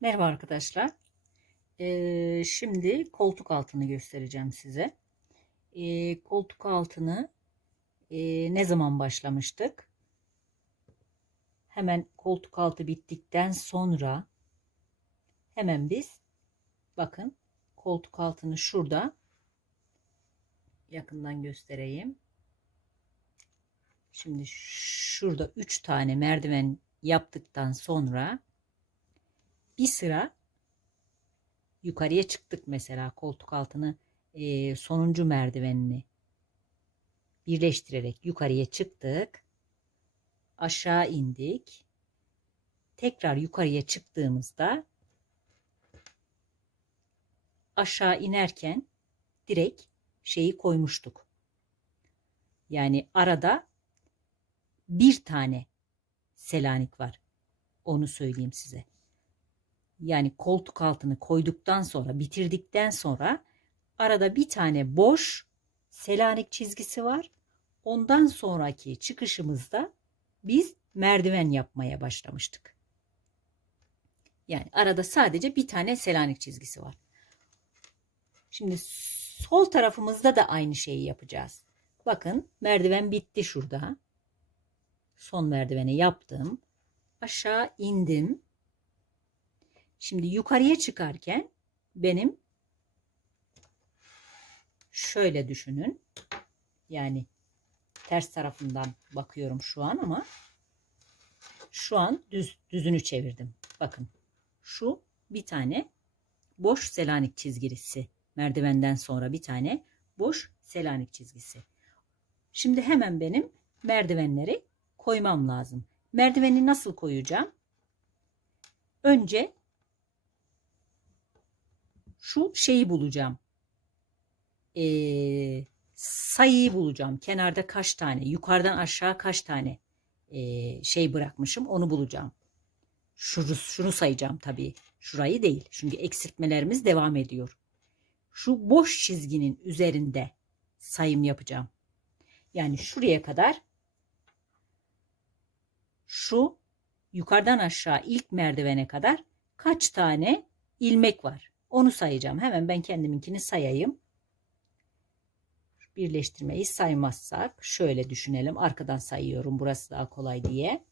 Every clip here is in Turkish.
Merhaba arkadaşlar. Ee, şimdi koltuk altını göstereceğim size. Ee, koltuk altını e, ne zaman başlamıştık? Hemen koltuk altı bittikten sonra hemen biz bakın koltuk altını şurada yakından göstereyim. Şimdi şurada 3 tane merdiven yaptıktan sonra bir sıra yukarıya çıktık mesela koltuk altını e, sonuncu merdivenini birleştirerek yukarıya çıktık. Aşağı indik. Tekrar yukarıya çıktığımızda aşağı inerken direkt şeyi koymuştuk. Yani arada bir tane Selanik var. Onu söyleyeyim size yani koltuk altını koyduktan sonra bitirdikten sonra arada bir tane boş Selanik çizgisi var. Ondan sonraki çıkışımızda biz merdiven yapmaya başlamıştık. Yani arada sadece bir tane Selanik çizgisi var. Şimdi sol tarafımızda da aynı şeyi yapacağız. Bakın merdiven bitti şurada. Son merdiveni yaptım. Aşağı indim. Şimdi yukarıya çıkarken benim şöyle düşünün. Yani ters tarafından bakıyorum şu an ama şu an düz düzünü çevirdim. Bakın şu bir tane boş Selanik çizgisi. Merdivenden sonra bir tane boş Selanik çizgisi. Şimdi hemen benim merdivenleri koymam lazım. Merdiveni nasıl koyacağım? Önce şu şeyi bulacağım. Ee, sayıyı bulacağım. Kenarda kaç tane, yukarıdan aşağı kaç tane e, şey bırakmışım onu bulacağım. Şunu, şunu sayacağım tabii. Şurayı değil. Çünkü eksiltmelerimiz devam ediyor. Şu boş çizginin üzerinde sayım yapacağım. Yani şuraya kadar şu yukarıdan aşağı ilk merdivene kadar kaç tane ilmek var? Onu sayacağım. Hemen ben kendiminkini sayayım. Birleştirmeyi saymazsak şöyle düşünelim. Arkadan sayıyorum burası daha kolay diye.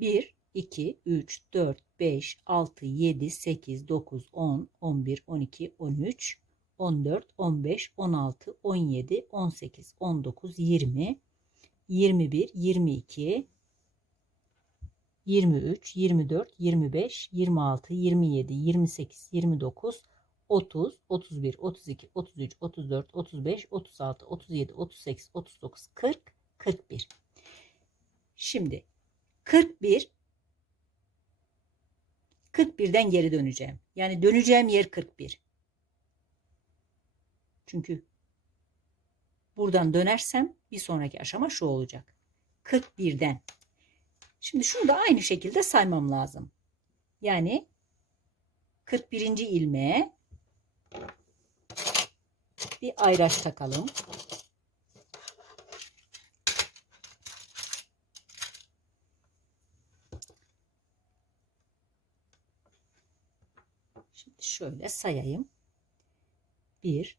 1, 2, 3, 4, 5, 6, 7, 8, 9, 10, 11, 12, 13, 14, 15, 16, 17, 18, 19, 20, 21, 22, 23, 24, 25, 26, 27, 28, 29, 30, 31, 32, 33, 34, 35, 36, 37, 38, 39, 40, 41. Şimdi 41 41'den geri döneceğim. Yani döneceğim yer 41. Çünkü buradan dönersem bir sonraki aşama şu olacak. 41'den Şimdi şunu da aynı şekilde saymam lazım. Yani 41. ilmeğe bir ayraç takalım. Şimdi şöyle sayayım. 1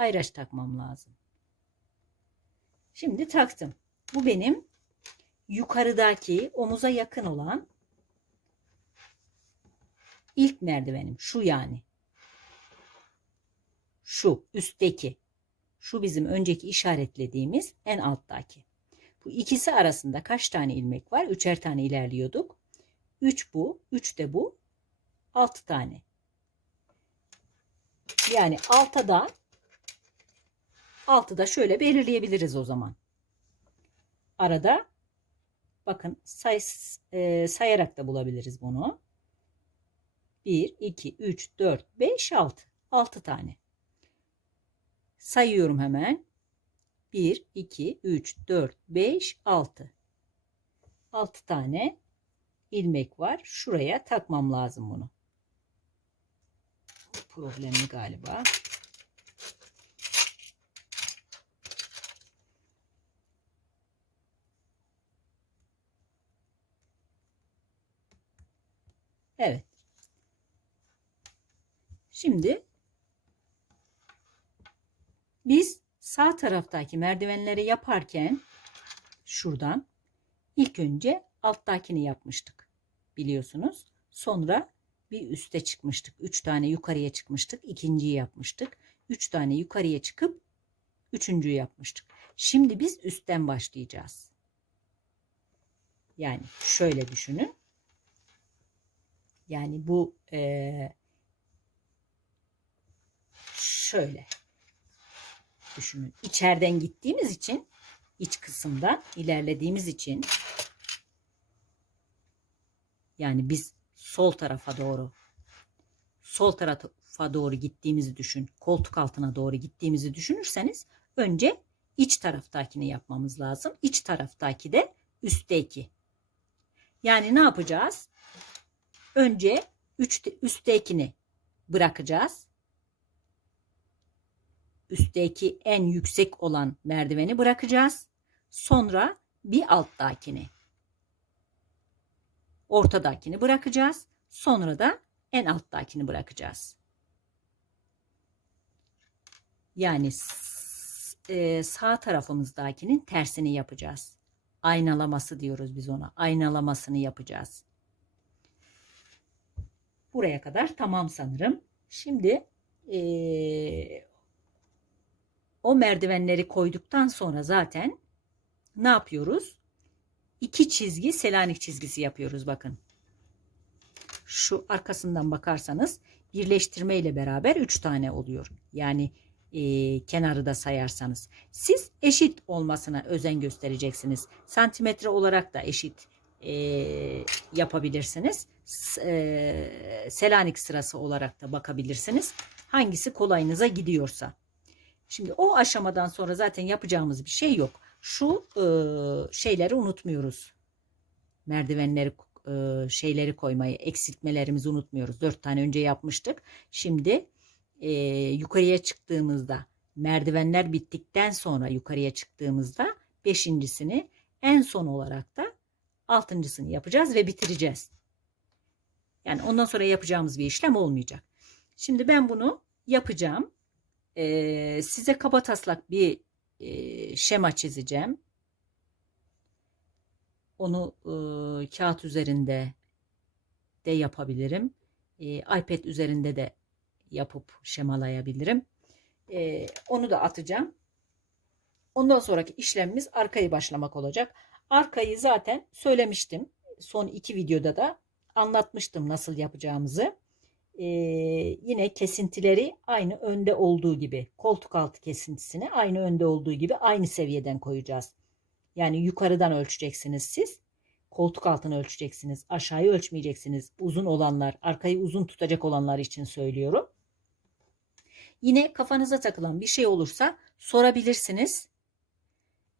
ayraç takmam lazım. Şimdi taktım. Bu benim yukarıdaki omuza yakın olan ilk merdivenim. Şu yani. Şu üstteki. Şu bizim önceki işaretlediğimiz en alttaki. Bu ikisi arasında kaç tane ilmek var? Üçer tane ilerliyorduk. Üç bu, üç de bu. Altı tane. Yani altadan Altı da şöyle belirleyebiliriz o zaman. Arada bakın say, e, sayarak da bulabiliriz bunu. 1, 2, 3, 4, 5, 6. 6 tane. Sayıyorum hemen. 1, 2, 3, 4, 5, 6. 6 tane ilmek var. Şuraya takmam lazım bunu. Problemli galiba. Evet. Şimdi biz sağ taraftaki merdivenleri yaparken şuradan ilk önce alttakini yapmıştık biliyorsunuz. Sonra bir üste çıkmıştık. Üç tane yukarıya çıkmıştık. ikinciyi yapmıştık. Üç tane yukarıya çıkıp üçüncüyü yapmıştık. Şimdi biz üstten başlayacağız. Yani şöyle düşünün. Yani bu eee, şöyle düşünün. İçeriden gittiğimiz için iç kısımdan ilerlediğimiz için yani biz sol tarafa doğru sol tarafa doğru gittiğimizi düşün. Koltuk altına doğru gittiğimizi düşünürseniz önce iç taraftakini yapmamız lazım. İç taraftaki de üstteki. Yani ne yapacağız? Önce üç, üsttekini bırakacağız. Üstteki en yüksek olan merdiveni bırakacağız. Sonra bir alttakini. Ortadakini bırakacağız. Sonra da en alttakini bırakacağız. Yani e, sağ tarafımızdakinin tersini yapacağız. Aynalaması diyoruz biz ona. Aynalamasını yapacağız. Buraya kadar tamam sanırım. Şimdi eee, o merdivenleri koyduktan sonra zaten ne yapıyoruz? İki çizgi Selanik çizgisi yapıyoruz bakın. Şu arkasından bakarsanız birleştirme ile beraber 3 tane oluyor. Yani eee, kenarı da sayarsanız. Siz eşit olmasına özen göstereceksiniz. Santimetre olarak da eşit eee, yapabilirsiniz. Eee, Selanik sırası olarak da bakabilirsiniz. Hangisi kolayınıza gidiyorsa. Şimdi o aşamadan sonra zaten yapacağımız bir şey yok. Şu eee, şeyleri unutmuyoruz. Merdivenleri eee, şeyleri koymayı, eksiltmelerimizi unutmuyoruz. Dört tane önce yapmıştık. Şimdi eee, yukarıya çıktığımızda merdivenler bittikten sonra yukarıya çıktığımızda beşincisini en son olarak da altıncısını yapacağız ve bitireceğiz. Yani ondan sonra yapacağımız bir işlem olmayacak. Şimdi ben bunu yapacağım. Ee, size kaba taslak bir e, şema çizeceğim. Onu e, kağıt üzerinde de yapabilirim. E, iPad üzerinde de yapıp şemalayabilirim. E, onu da atacağım. Ondan sonraki işlemimiz arkayı başlamak olacak. Arkayı zaten söylemiştim. Son iki videoda da anlatmıştım nasıl yapacağımızı. Yine kesintileri aynı önde olduğu gibi koltuk altı kesintisini aynı önde olduğu gibi aynı seviyeden koyacağız. Yani yukarıdan ölçeceksiniz siz. Koltuk altını ölçeceksiniz. Aşağıyı ölçmeyeceksiniz. Uzun olanlar, arkayı uzun tutacak olanlar için söylüyorum. Yine kafanıza takılan bir şey olursa sorabilirsiniz.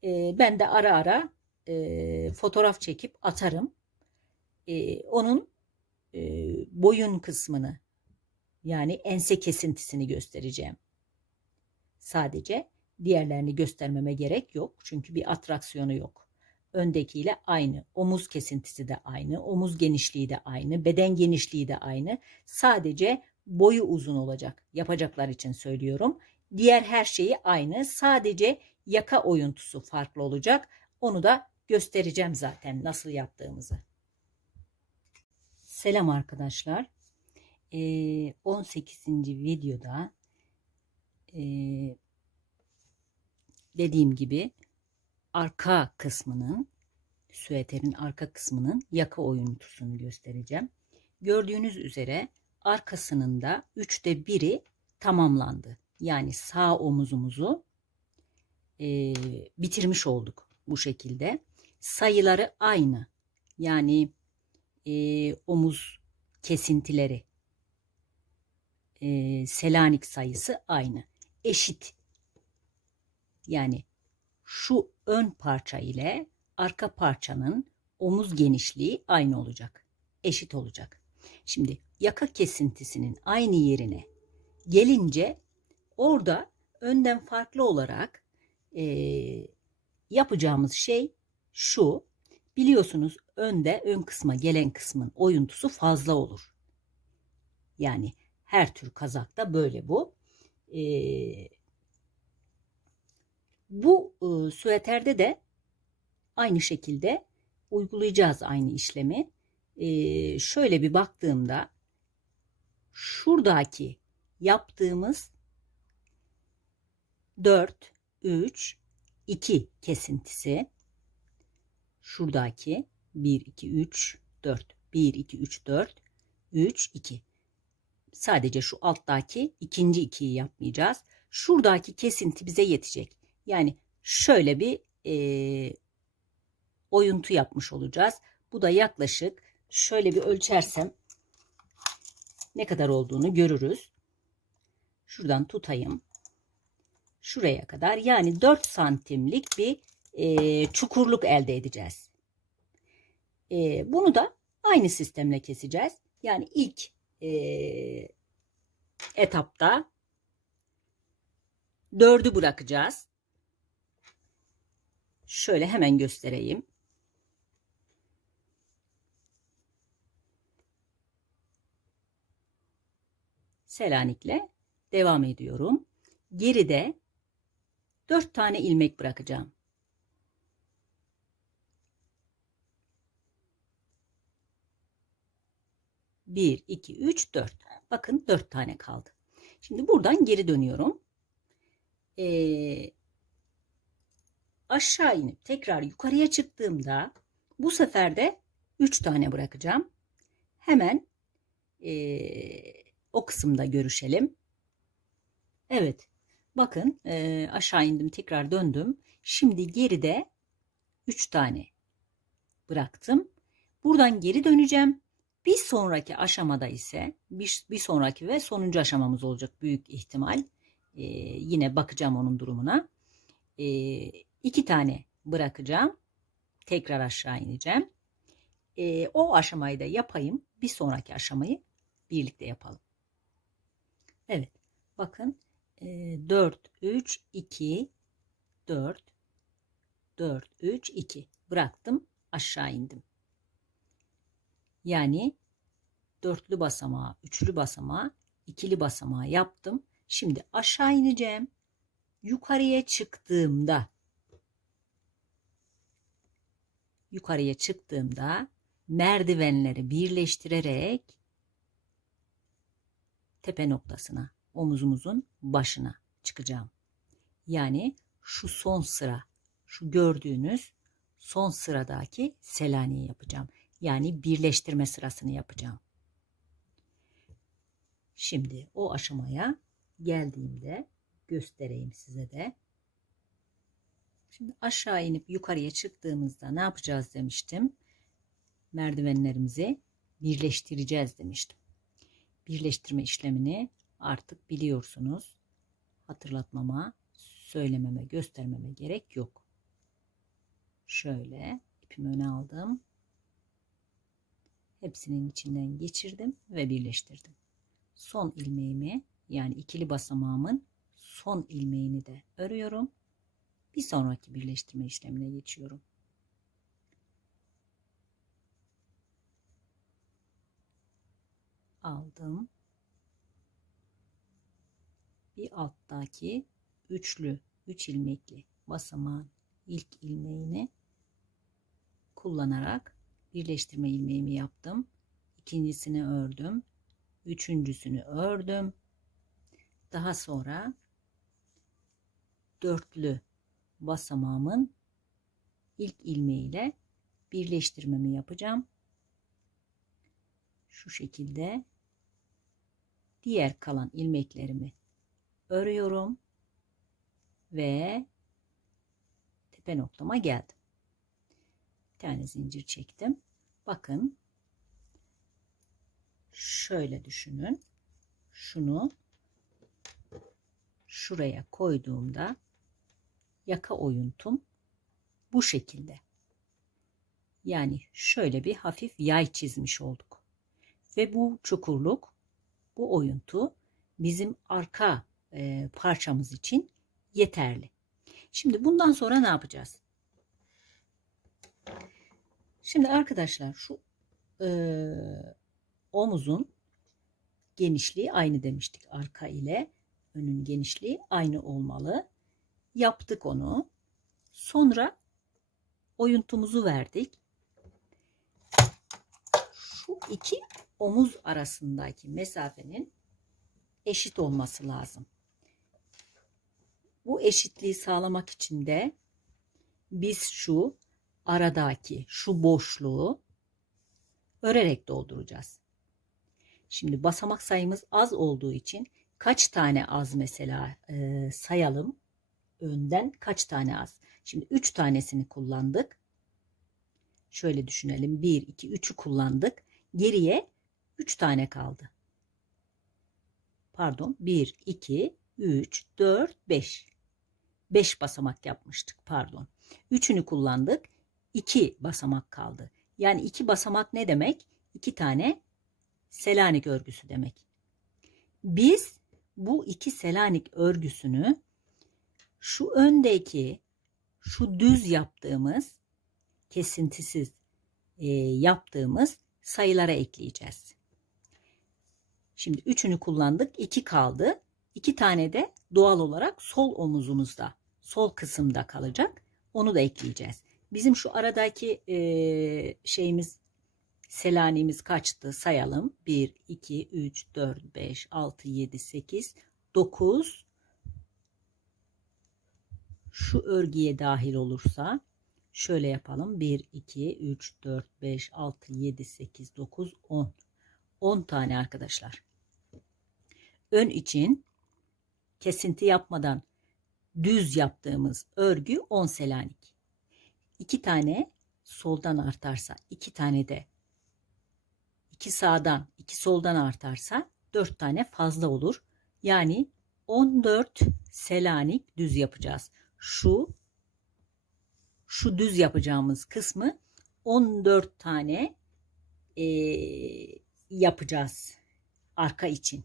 Ben de ara ara fotoğraf çekip atarım. Onun boyun kısmını yani ense kesintisini göstereceğim. Sadece diğerlerini göstermeme gerek yok. Çünkü bir atraksiyonu yok. Öndekiyle aynı. Omuz kesintisi de aynı. Omuz genişliği de aynı. Beden genişliği de aynı. Sadece boyu uzun olacak. Yapacaklar için söylüyorum. Diğer her şeyi aynı. Sadece yaka oyuntusu farklı olacak. Onu da göstereceğim zaten nasıl yaptığımızı. Selam arkadaşlar. Ee, 18. videoda dediğim gibi arka kısmının süeterin arka kısmının yaka oyuntusunu göstereceğim. Gördüğünüz üzere arkasının da üçte biri tamamlandı. Yani sağ omuzumuzu ee, bitirmiş olduk bu şekilde. Sayıları aynı. Yani e, omuz kesintileri e, Selanik sayısı aynı. Eşit. Yani şu ön parça ile arka parçanın omuz genişliği aynı olacak. Eşit olacak. Şimdi yaka kesintisinin aynı yerine gelince orada önden farklı olarak e, yapacağımız şey şu. Biliyorsunuz önde ön kısma gelen kısmın oyuntusu fazla olur. Yani her tür kazakta böyle bu. E, bu e, süeterde de aynı şekilde uygulayacağız aynı işlemi. E, şöyle bir baktığımda şuradaki yaptığımız 4, 3, 2 kesintisi şuradaki 1, 2, 3, 4, 1, 2, 3, 4, 3, 2. Sadece şu alttaki ikinci ikiyi yapmayacağız. Şuradaki kesinti bize yetecek. Yani şöyle bir e, oyuntu yapmış olacağız. Bu da yaklaşık şöyle bir ölçersem ne kadar olduğunu görürüz. Şuradan tutayım. Şuraya kadar yani 4 santimlik bir e, çukurluk elde edeceğiz. E, bunu da aynı sistemle keseceğiz. Yani ilk e, etapta dördü bırakacağız. Şöyle hemen göstereyim. Selanik'le devam ediyorum. Geride 4 tane ilmek bırakacağım. Bir, iki, üç, dört. Bakın dört tane kaldı. Şimdi buradan geri dönüyorum. Ee, aşağı inip tekrar yukarıya çıktığımda bu sefer de üç tane bırakacağım. Hemen ee, o kısımda görüşelim. Evet. Bakın e, aşağı indim tekrar döndüm. Şimdi geride 3 tane bıraktım. Buradan geri döneceğim. Bir sonraki aşamada ise bir, bir sonraki ve sonuncu aşamamız olacak büyük ihtimal. E, yine bakacağım onun durumuna. E, iki tane bırakacağım. Tekrar aşağı ineceğim. E, o aşamayı da yapayım. Bir sonraki aşamayı birlikte yapalım. Evet. Bakın 4, 3, 2, 4, 4, 3, 2. Bıraktım. Aşağı indim. Yani dörtlü basamağı, üçlü basamağı, ikili basamağı yaptım. Şimdi aşağı ineceğim. Yukarıya çıktığımda yukarıya çıktığımda merdivenleri birleştirerek tepe noktasına omuzumuzun başına çıkacağım. Yani şu son sıra, şu gördüğünüz son sıradaki Selanik'i yapacağım. Yani birleştirme sırasını yapacağım. Şimdi o aşamaya geldiğimde göstereyim size de. Şimdi aşağı inip yukarıya çıktığımızda ne yapacağız demiştim. Merdivenlerimizi birleştireceğiz demiştim. Birleştirme işlemini artık biliyorsunuz. Hatırlatmama, söylememe, göstermeme gerek yok. Şöyle ipimi öne aldım. Hepsinin içinden geçirdim ve birleştirdim. Son ilmeğimi yani ikili basamağımın son ilmeğini de örüyorum. Bir sonraki birleştirme işlemine geçiyorum. Aldım bir alttaki üçlü, üç ilmekli basamağın ilk ilmeğini kullanarak birleştirme ilmeğimi yaptım. İkincisini ördüm. Üçüncüsünü ördüm. Daha sonra dörtlü basamağımın ilk ilmeğiyle birleştirmemi yapacağım. Şu şekilde diğer kalan ilmeklerimi örüyorum ve tepe noktama geldim. Bir tane zincir çektim. Bakın şöyle düşünün. şunu şuraya koyduğumda yaka oyuntum bu şekilde. Yani şöyle bir hafif yay çizmiş olduk. Ve bu çukurluk, bu oyuntu bizim arka e, parçamız için yeterli. Şimdi bundan sonra ne yapacağız? Şimdi arkadaşlar şu e, omuzun genişliği aynı demiştik arka ile önün genişliği aynı olmalı. Yaptık onu. Sonra oyuntumuzu verdik. Şu iki omuz arasındaki mesafenin eşit olması lazım. Bu eşitliği sağlamak için de biz şu aradaki şu boşluğu örerek dolduracağız. Şimdi basamak sayımız az olduğu için kaç tane az mesela e, sayalım. Önden kaç tane az. Şimdi 3 tanesini kullandık. Şöyle düşünelim. 1, 2, 3'ü kullandık. Geriye 3 tane kaldı. Pardon. 1, 2, 3, 4, 5. 5 basamak yapmıştık. Pardon. 3'ünü kullandık. 2 basamak kaldı. Yani 2 basamak ne demek? 2 tane Selanik örgüsü demek. Biz bu iki Selanik örgüsünü şu öndeki şu düz yaptığımız kesintisiz e, yaptığımız sayılara ekleyeceğiz. Şimdi üçünü kullandık. iki kaldı. İki tane de doğal olarak sol omuzumuzda, sol kısımda kalacak. Onu da ekleyeceğiz. Bizim şu aradaki e, şeyimiz Selanik'imiz kaçtı sayalım. 1, 2, 3, 4, 5, 6, 7, 8, 9. Şu örgüye dahil olursa şöyle yapalım. 1, 2, 3, 4, 5, 6, 7, 8, 9, 10. 10 tane arkadaşlar. Ön için kesinti yapmadan düz yaptığımız örgü 10 Selanik. 2 tane soldan artarsa 2 tane de 2 sağdan 2 soldan artarsa 4 tane fazla olur. Yani 14 Selanik düz yapacağız. Şu şu düz yapacağımız kısmı 14 tane e, yapacağız arka için.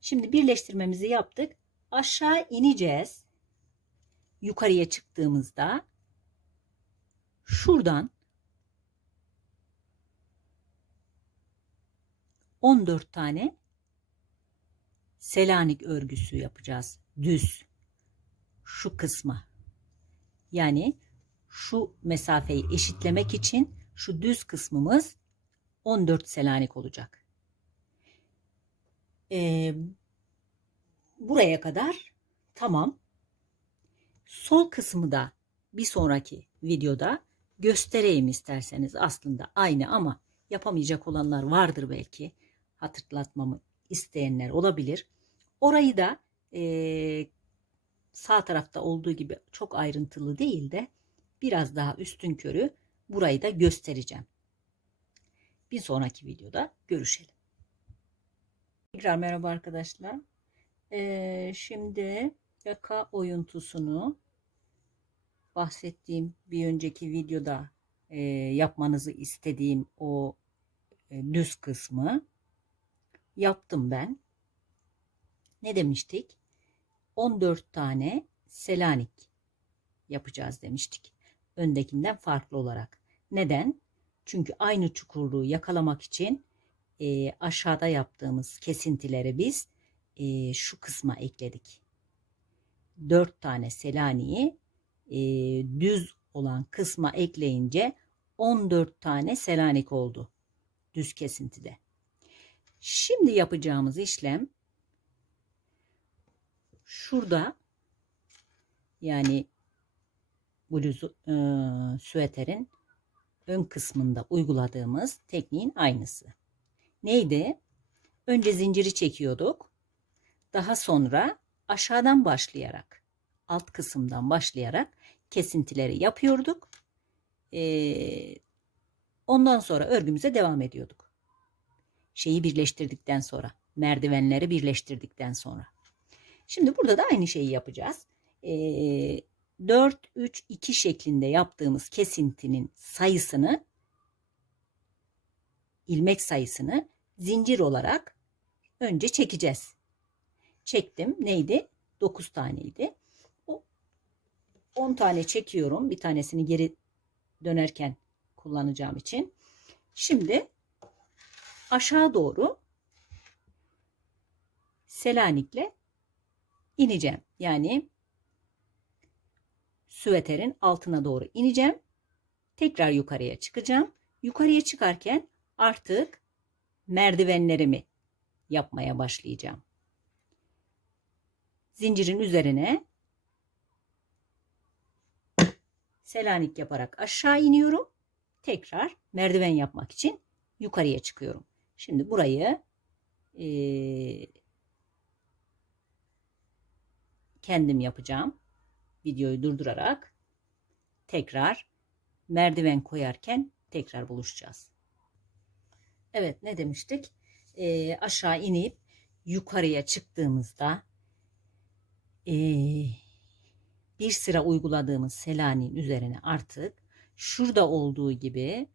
Şimdi birleştirmemizi yaptık. Aşağı ineceğiz. Yukarıya çıktığımızda şuradan 14 tane Selanik örgüsü yapacağız. Düz. Şu kısma. Yani şu mesafeyi eşitlemek için şu düz kısmımız 14 Selanik olacak. Ee, buraya kadar tamam. Sol kısmı da bir sonraki videoda göstereyim isterseniz aslında aynı ama yapamayacak olanlar vardır belki hatırlatmamı isteyenler olabilir. Orayı da e, sağ tarafta olduğu gibi çok ayrıntılı değil de biraz daha üstün körü burayı da göstereceğim. Bir sonraki videoda görüşelim. Tekrar merhaba arkadaşlar. Ee, şimdi yaka oyuntusunu bahsettiğim bir önceki videoda e, yapmanızı istediğim o e, düz kısmı yaptım ben. Ne demiştik? 14 tane Selanik yapacağız demiştik. Öndekinden farklı olarak. Neden? Çünkü aynı çukurluğu yakalamak için e, aşağıda yaptığımız kesintileri biz e, şu kısma ekledik. 4 tane Selanik'i e, düz olan kısma ekleyince 14 tane Selanik oldu. Düz kesintide. Şimdi yapacağımız işlem şurada yani bluzu e, süeterin ön kısmında uyguladığımız tekniğin aynısı. Neydi? Önce zinciri çekiyorduk. Daha sonra aşağıdan başlayarak, alt kısımdan başlayarak kesintileri yapıyorduk. Ee, ondan sonra örgümüze devam ediyorduk şeyi birleştirdikten sonra merdivenleri birleştirdikten sonra. Şimdi burada da aynı şeyi yapacağız. Ee, 4, 3, 2 şeklinde yaptığımız kesintinin sayısını ilmek sayısını zincir olarak önce çekeceğiz. Çektim. Neydi? 9 taneydi. O 10 tane çekiyorum. Bir tanesini geri dönerken kullanacağım için. Şimdi aşağı doğru Selanik'le ineceğim. Yani süveterin altına doğru ineceğim. Tekrar yukarıya çıkacağım. Yukarıya çıkarken artık merdivenlerimi yapmaya başlayacağım. Zincirin üzerine Selanik yaparak aşağı iniyorum. Tekrar merdiven yapmak için yukarıya çıkıyorum. Şimdi burayı e, kendim yapacağım. Videoyu durdurarak tekrar merdiven koyarken tekrar buluşacağız. Evet ne demiştik? E, aşağı inip yukarıya çıktığımızda e, bir sıra uyguladığımız Selanik'in üzerine artık şurada olduğu gibi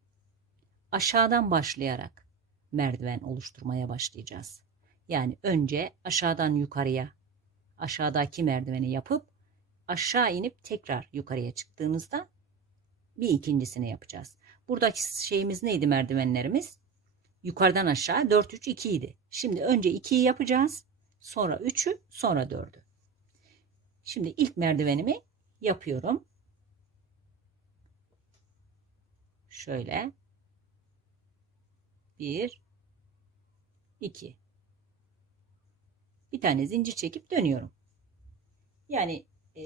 aşağıdan başlayarak merdiven oluşturmaya başlayacağız. Yani önce aşağıdan yukarıya aşağıdaki merdiveni yapıp aşağı inip tekrar yukarıya çıktığımızda bir ikincisini yapacağız. Buradaki şeyimiz neydi merdivenlerimiz? Yukarıdan aşağı 4 3 2 idi. Şimdi önce 2'yi yapacağız. Sonra 3'ü, sonra 4'ü. Şimdi ilk merdivenimi yapıyorum. Şöyle. 1 2 Bir tane zincir çekip dönüyorum. Yani e,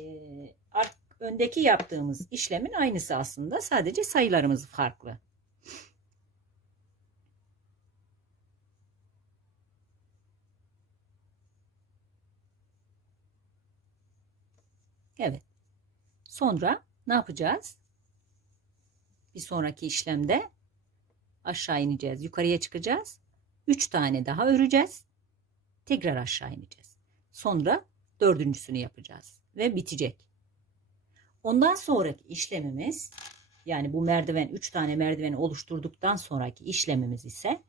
ark, öndeki yaptığımız işlemin aynısı aslında. Sadece sayılarımız farklı. Evet. Sonra ne yapacağız? Bir sonraki işlemde aşağı ineceğiz. Yukarıya çıkacağız. 3 tane daha öreceğiz. Tekrar aşağı ineceğiz. Sonra dördüncüsünü yapacağız. Ve bitecek. Ondan sonraki işlemimiz yani bu merdiven 3 tane merdiveni oluşturduktan sonraki işlemimiz ise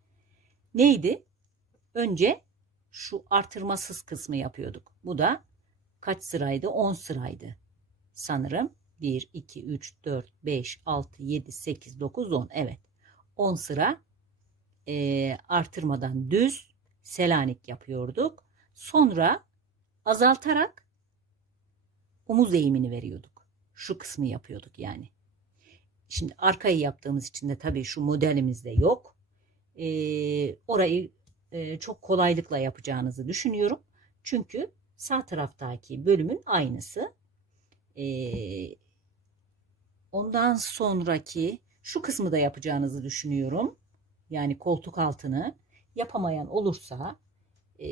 neydi? Önce şu artırmasız kısmı yapıyorduk. Bu da kaç sıraydı? 10 sıraydı. Sanırım 1, 2, 3, 4, 5, 6, 7, 8, 9, 10. Evet. 10 sıra e, artırmadan düz Selanik yapıyorduk. Sonra azaltarak omuz eğimini veriyorduk. Şu kısmı yapıyorduk yani. Şimdi arkayı yaptığımız için de tabii şu modelimizde yok. E, orayı e, çok kolaylıkla yapacağınızı düşünüyorum. Çünkü sağ taraftaki bölümün aynısı. Ee, ondan sonraki şu kısmı da yapacağınızı düşünüyorum. Yani koltuk altını yapamayan olursa e,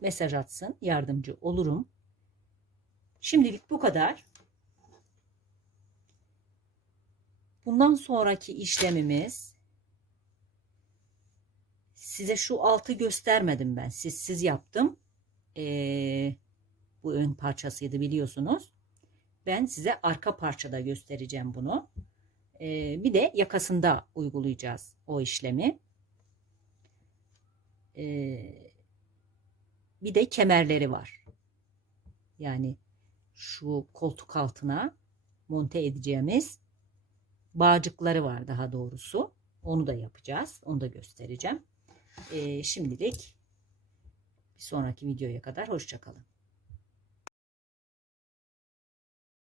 mesaj atsın. Yardımcı olurum. Şimdilik bu kadar. Bundan sonraki işlemimiz size şu altı göstermedim ben. Siz siz yaptım e, bu ön parçasıydı biliyorsunuz. Ben size arka parçada göstereceğim bunu. E, bir de yakasında uygulayacağız o işlemi. E, bir de kemerleri var. Yani şu koltuk altına monte edeceğimiz bağcıkları var daha doğrusu. Onu da yapacağız. Onu da göstereceğim. E, şimdilik bir sonraki videoya kadar hoşçakalın.